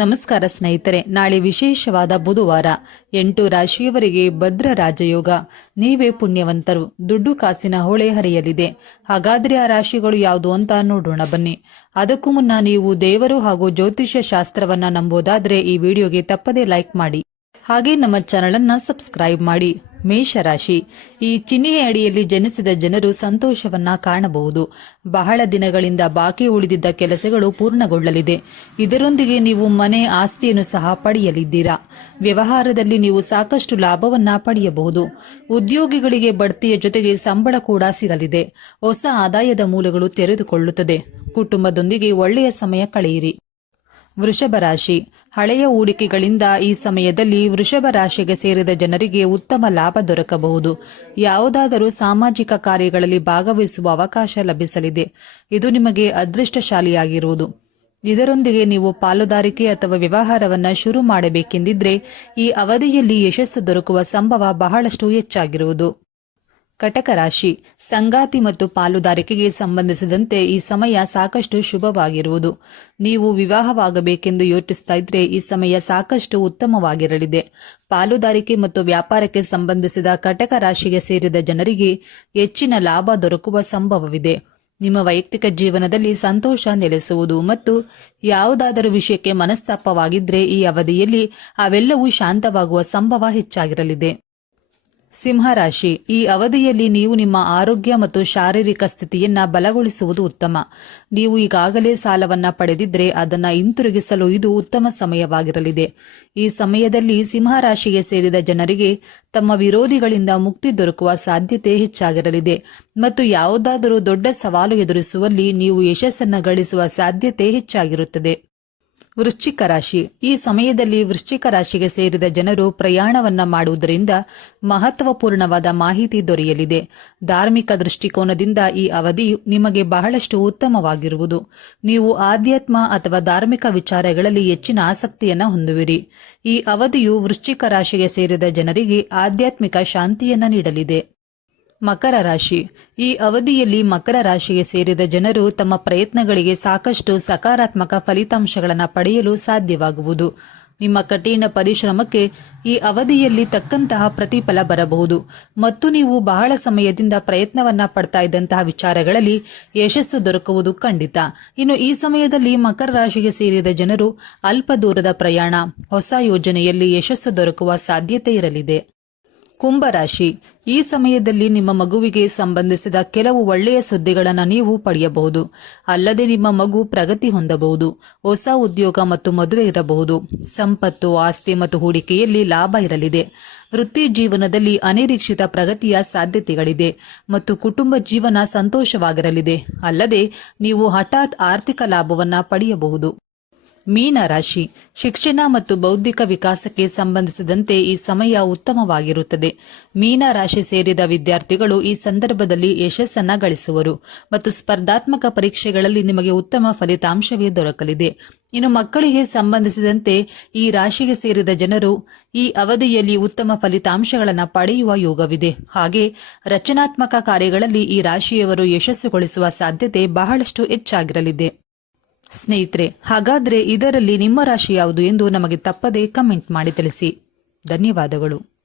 ನಮಸ್ಕಾರ ಸ್ನೇಹಿತರೆ, ನಾಳೆ ವಿಶೇಷವಾದ ಬುಧವಾರ, ಎಂಟು ರಾಶಿಯವರಿಗೆ ಭದ್ರ ರಾಜಯೋಗ. ನೀವೇ ಪುಣ್ಯವಂತರು, ದುಡ್ಡು ಕಾಸಿನ ಹೊಳೆ ಹರಿಯಲಿದೆ. ಹಾಗಾದ್ರೆ ಆ ರಾಶಿಗಳು ಯಾವುದು ಅಂತ ನೋಡೋಣ ಬನ್ನಿ. ಅದಕ್ಕೂ ಮುನ್ನ ನೀವು ದೇವರು ಹಾಗೂ ಜ್ಯೋತಿಷ್ಯ ಶಾಸ್ತ್ರವನ್ನ ನಂಬೋದಾದ್ರೆ ಈ ವಿಡಿಯೋಗೆ ತಪ್ಪದೇ ಲೈಕ್ ಮಾಡಿ. ಹಾಗೆ ನಮ್ಮ ಚಾನಲ್ ಅನ್ನ ಸಬ್ಸ್ಕ್ರೈಬ್ ಮಾಡಿ. ಮೇಷರಾಶಿ. ಈ ಚಿಹ್ನೆಯ ಅಡಿಯಲ್ಲಿ ಜನಿಸಿದ ಜನರು ಸಂತೋಷವನ್ನ ಕಾಣಬಹುದು. ಬಹಳ ದಿನಗಳಿಂದ ಬಾಕಿ ಉಳಿದಿದ್ದ ಕೆಲಸಗಳು ಪೂರ್ಣಗೊಳ್ಳಲಿದೆ. ಇದರೊಂದಿಗೆ ನೀವು ಮನೆ ಆಸ್ತಿಯನ್ನು ಸಹ ಪಡೆಯಲಿದ್ದೀರಾ? ವ್ಯವಹಾರದಲ್ಲಿ ನೀವು ಸಾಕಷ್ಟು ಲಾಭವನ್ನ ಪಡೆಯಬಹುದು. ಉದ್ಯೋಗಿಗಳಿಗೆ ಬಡ್ತಿಯ ಜೊತೆಗೆ ಸಂಬಳ ಕೂಡ ಸಿಗಲಿದೆ. ಹೊಸ ಆದಾಯದ ಮೂಲಗಳು ತೆರೆದುಕೊಳ್ಳುತ್ತದೆ. ಕುಟುಂಬದೊಂದಿಗೆ ಒಳ್ಳೆಯ ಸಮಯ ಕಳೆಯಿರಿ. ವೃಷಭ ರಾಶಿ. ಹಳೆಯ ಹೂಡಿಕೆಗಳಿಂದ ಈ ಸಮಯದಲ್ಲಿ ವೃಷಭ ರಾಶಿಗೆ ಸೇರಿದ ಜನರಿಗೆ ಉತ್ತಮ ಲಾಭ ದೊರಕಬಹುದು. ಯಾವುದಾದರೂ ಸಾಮಾಜಿಕ ಕಾರ್ಯಗಳಲ್ಲಿ ಭಾಗವಹಿಸುವ ಅವಕಾಶ ಲಭಿಸಲಿದೆ. ಇದು ನಿಮಗೆ ಅದೃಷ್ಟಶಾಲಿಯಾಗಿರುವುದು. ಇದರೊಂದಿಗೆ ನೀವು ಪಾಲುದಾರಿಕೆ ಅಥವಾ ವ್ಯವಹಾರವನ್ನು ಶುರು ಮಾಡಬೇಕೆಂದಿದ್ರೆ ಈ ಅವಧಿಯಲ್ಲಿ ಯಶಸ್ಸು ದೊರಕುವ ಸಂಭವ ಬಹಳಷ್ಟು ಹೆಚ್ಚಾಗಿರುವುದು. ಕಟಕ ರಾಶಿ. ಸಂಗಾತಿ ಮತ್ತು ಪಾಲುದಾರಿಕೆಗೆ ಸಂಬಂಧಿಸಿದಂತೆ ಈ ಸಮಯ ಸಾಕಷ್ಟು ಶುಭವಾಗಿರುವುದು. ನೀವು ವಿವಾಹವಾಗಬೇಕೆಂದು ಯೋಚಿಸ್ತಾ ಇದ್ರೆ ಈ ಸಮಯ ಸಾಕಷ್ಟು ಉತ್ತಮವಾಗಿರಲಿದೆ. ಪಾಲುದಾರಿಕೆ ಮತ್ತು ವ್ಯಾಪಾರಕ್ಕೆ ಸಂಬಂಧಿಸಿದ ಕಟಕ ರಾಶಿಗೆ ಸೇರಿದ ಜನರಿಗೆ ಹೆಚ್ಚಿನ ಲಾಭ ದೊರಕುವ ಸಂಭವವಿದೆ. ನಿಮ್ಮ ವೈಯಕ್ತಿಕ ಜೀವನದಲ್ಲಿ ಸಂತೋಷ ನೆಲೆಸುವುದು ಮತ್ತು ಯಾವುದಾದರೂ ವಿಷಯಕ್ಕೆ ಮನಸ್ತಾಪವಾಗಿದ್ರೆ ಈ ಅವಧಿಯಲ್ಲಿ ಅವೆಲ್ಲವೂ ಶಾಂತವಾಗುವ ಸಂಭವ ಹೆಚ್ಚಾಗಿರಲಿದೆ. ಸಿಂಹರಾಶಿ. ಈ ಅವಧಿಯಲ್ಲಿ ನೀವು ನಿಮ್ಮ ಆರೋಗ್ಯ ಮತ್ತು ಶಾರೀರಿಕ ಸ್ಥಿತಿಯನ್ನ ಬಲಗೊಳಿಸುವುದು ಉತ್ತಮ. ನೀವು ಈಗಾಗಲೇ ಸಾಲವನ್ನ ಪಡೆದಿದ್ರೆ ಅದನ್ನ ಹಿಂತಿರುಗಿಸಲು ಇದು ಉತ್ತಮ ಸಮಯವಾಗಿರಲಿದೆ. ಈ ಸಮಯದಲ್ಲಿ ಸಿಂಹರಾಶಿಗೆ ಸೇರಿದ ಜನರಿಗೆ ತಮ್ಮ ವಿರೋಧಿಗಳಿಂದ ಮುಕ್ತಿ ದೊರಕುವ ಸಾಧ್ಯತೆ ಹೆಚ್ಚಾಗಿರಲಿದೆ. ಮತ್ತು ಯಾವುದಾದರೂ ದೊಡ್ಡ ಸವಾಲು ಎದುರಿಸುವಲ್ಲಿ ನೀವು ಯಶಸ್ಸನ್ನು ಗಳಿಸುವ ಸಾಧ್ಯತೆ ಹೆಚ್ಚಾಗಿರುತ್ತದೆ. ವೃಶ್ಚಿಕ ರಾಶಿ. ಈ ಸಮಯದಲ್ಲಿ ವೃಶ್ಚಿಕ ರಾಶಿಗೆ ಸೇರಿದ ಜನರು ಪ್ರಯಾಣವನ್ನ ಮಾಡುವುದರಿಂದ ಮಹತ್ವಪೂರ್ಣವಾದ ಮಾಹಿತಿ ದೊರೆಯಲಿದೆ. ಧಾರ್ಮಿಕ ದೃಷ್ಟಿಕೋನದಿಂದ ಈ ಅವಧಿ ನಿಮಗೆ ಬಹಳಷ್ಟು ಉತ್ತಮವಾಗಿರುವುದು. ನೀವು ಆಧ್ಯಾತ್ಮ ಅಥವಾ ಧಾರ್ಮಿಕ ವಿಚಾರಗಳಲ್ಲಿ ಹೆಚ್ಚಿನ ಆಸಕ್ತಿಯನ್ನ ಹೊಂದುವಿರಿ. ಈ ಅವಧಿಯು ವೃಶ್ಚಿಕ ರಾಶಿಗೆ ಸೇರಿದ ಜನರಿಗೆ ಆಧ್ಯಾತ್ಮಿಕ ಶಾಂತಿಯನ್ನ ನೀಡಲಿದೆ. ಮಕರ ರಾಶಿ. ಈ ಅವಧಿಯಲ್ಲಿ ಮಕರ ರಾಶಿಗೆ ಸೇರಿದ ಜನರು ತಮ್ಮ ಪ್ರಯತ್ನಗಳಿಗೆ ಸಾಕಷ್ಟು ಸಕಾರಾತ್ಮಕ ಫಲಿತಾಂಶಗಳನ್ನು ಪಡೆಯಲು ಸಾಧ್ಯವಾಗುವುದು. ನಿಮ್ಮ ಕಠಿಣ ಪರಿಶ್ರಮಕ್ಕೆ ಈ ಅವಧಿಯಲ್ಲಿ ತಕ್ಕಂತಹ ಪ್ರತಿಫಲ ಬರಬಹುದು. ಮತ್ತು ನೀವು ಬಹಳ ಸಮಯದಿಂದ ಪ್ರಯತ್ನವನ್ನ ಪಡ್ತಾ ಇದ್ದಂತಹ ವಿಚಾರಗಳಲ್ಲಿ ಯಶಸ್ಸು ದೊರಕುವುದು ಖಂಡಿತ. ಇನ್ನು ಈ ಸಮಯದಲ್ಲಿ ಮಕರ ರಾಶಿಗೆ ಸೇರಿದ ಜನರು ಅಲ್ಪ ದೂರದ ಪ್ರಯಾಣ, ಹೊಸ ಯೋಜನೆಯಲ್ಲಿ ಯಶಸ್ಸು ದೊರಕುವ ಸಾಧ್ಯತೆ ಇರಲಿದೆ. ಕುಂಭರಾಶಿ. ಈ ಸಮಯದಲ್ಲಿ ನಿಮ್ಮ ಮಗುವಿಗೆ ಸಂಬಂಧಿಸಿದ ಕೆಲವು ಒಳ್ಳೆಯ ಸುದ್ದಿಗಳನ್ನು ನೀವು ಪಡೆಯಬಹುದು. ಅಲ್ಲದೆ ನಿಮ್ಮ ಮಗು ಪ್ರಗತಿ ಹೊಂದಬಹುದು. ಹೊಸ ಉದ್ಯೋಗ ಮತ್ತು ಮದುವೆ ಇರಬಹುದು. ಸಂಪತ್ತು, ಆಸ್ತಿ ಮತ್ತು ಹೂಡಿಕೆಯಲ್ಲಿ ಲಾಭ ಇರಲಿದೆ. ವೃತ್ತಿ ಜೀವನದಲ್ಲಿ ಅನಿರೀಕ್ಷಿತ ಪ್ರಗತಿಯ ಸಾಧ್ಯತೆಗಳಿದೆ ಮತ್ತು ಕುಟುಂಬ ಜೀವನ ಸಂತೋಷವಾಗಿರಲಿದೆ. ಅಲ್ಲದೆ ನೀವು ಹಠಾತ್ ಆರ್ಥಿಕ ಲಾಭವನ್ನು ಪಡೆಯಬಹುದು. ಮೀನ ರಾಶಿ. ಶಿಕ್ಷಣ ಮತ್ತು ಬೌದ್ಧಿಕ ವಿಕಾಸಕ್ಕೆ ಸಂಬಂಧಿಸಿದಂತೆ ಈ ಸಮಯ ಉತ್ತಮವಾಗಿರುತ್ತದೆ. ಮೀನ ರಾಶಿ ಸೇರಿದ ವಿದ್ಯಾರ್ಥಿಗಳು ಈ ಸಂದರ್ಭದಲ್ಲಿ ಯಶಸ್ಸನ್ನ ಗಳಿಸುವರು. ಮತ್ತು ಸ್ಪರ್ಧಾತ್ಮಕ ಪರೀಕ್ಷೆಗಳಲ್ಲಿ ನಿಮಗೆ ಉತ್ತಮ ಫಲಿತಾಂಶವೇ ದೊರಕಲಿದೆ. ಇನ್ನು ಮಕ್ಕಳಿಗೆ ಸಂಬಂಧಿಸಿದಂತೆ ಈ ರಾಶಿಗೆ ಸೇರಿದ ಜನರು ಈ ಅವಧಿಯಲ್ಲಿ ಉತ್ತಮ ಫಲಿತಾಂಶಗಳನ್ನು ಪಡೆಯುವ ಯೋಗವಿದೆ. ಹಾಗೆ ರಚನಾತ್ಮಕ ಕಾರ್ಯಗಳಲ್ಲಿ ಈ ರಾಶಿಯವರು ಯಶಸ್ಸುಗೊಳಿಸುವ ಸಾಧ್ಯತೆ ಬಹಳಷ್ಟು ಹೆಚ್ಚಾಗಿರಲಿದೆ. ಸ್ನೇಹಿತರೆ ಹಾಗಾದ್ರೆ ಇದರಲ್ಲಿ ನಿಮ್ಮ ರಾಶಿ ಯಾವುದು ಎಂದು ನಮಗೆ ತಪ್ಪದೇ ಕಮೆಂಟ್ ಮಾಡಿ ತಿಳಿಸಿ. ಧನ್ಯವಾದಗಳು.